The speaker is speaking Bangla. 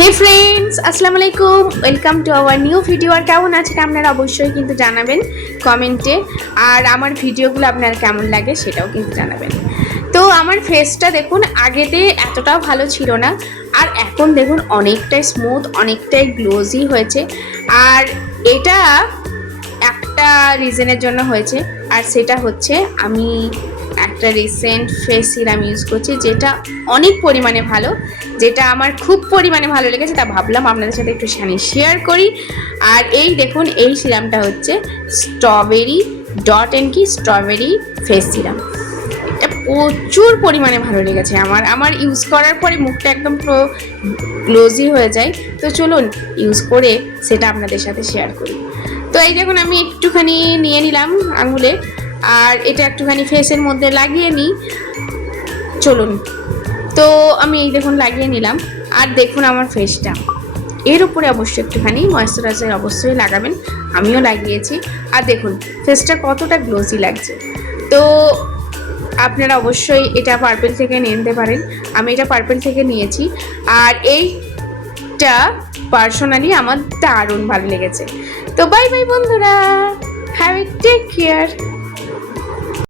হে ফ্রেন্ডস, আসসালামু আলাইকুম, welcome to our new video. আর কেমন আছেন আপনারা অবশ্যই কিন্তু জানাবেন কমেন্টে। আর আমার ভিডিওগুলো আপনার কেমন লাগে সেটাও কিন্তু জানাবেন। তো আমার ফেসটা দেখুন, আগেতে এতটাও ভালো ছিল না, আর এখন দেখুন অনেকটাই স্মুথ, অনেকটাই গ্লোজি হয়েছে। আর এটা একটা রিজনের জন্য হয়েছে, আর সেটা হচ্ছে আমি একটা রিসেন্ট ফেস সিরাম ইউজ করছি, যেটা অনেক পরিমাণে ভালো, যেটা আমার খুব পরিমাণে ভালো লেগেছে, তা ভাবলাম আপনাদের সাথে একটু শেয়ার করি। আর এই দেখুন, এই সিরামটা হচ্ছে স্ট্রবেরি ডট এন্ড কি স্ট্রবেরি ফেস সিরাম। এটা প্রচুর পরিমাণে ভালো লেগেছে আমার ইউজ করার পরে মুখটা একদম পুরো গ্লোজি হয়ে যায়। তো চলুন ইউজ করে সেটা আপনাদের সাথে শেয়ার করি। তো এই দেখুন, আমি একটুখানি নিয়ে নিলাম আঙুলে, আর এটা একটুখানি ফেসের মধ্যে লাগিয়ে নিই। চলুন, তো আমি এই দেখুন লাগিয়ে নিলাম। আর দেখুন আমার ফেসটা, এর উপরে অবশ্যই একটুখানি ময়েশ্চারাইজার অবশ্যই লাগাবেন, আমিও লাগিয়েছি। আর দেখুন ফেসটা কতটা গ্লোজি লাগছে। তো আপনারা অবশ্যই এটা পার্পেল থেকে নিতে পারেন, আমি এটা পার্পেল থেকে নিয়েছি। আর এইটা পার্সোনালি আমার দারুণ ভালো লেগেছে। তো বাই বাই বন্ধুরা, হ্যাভ এ টেক কেয়ার।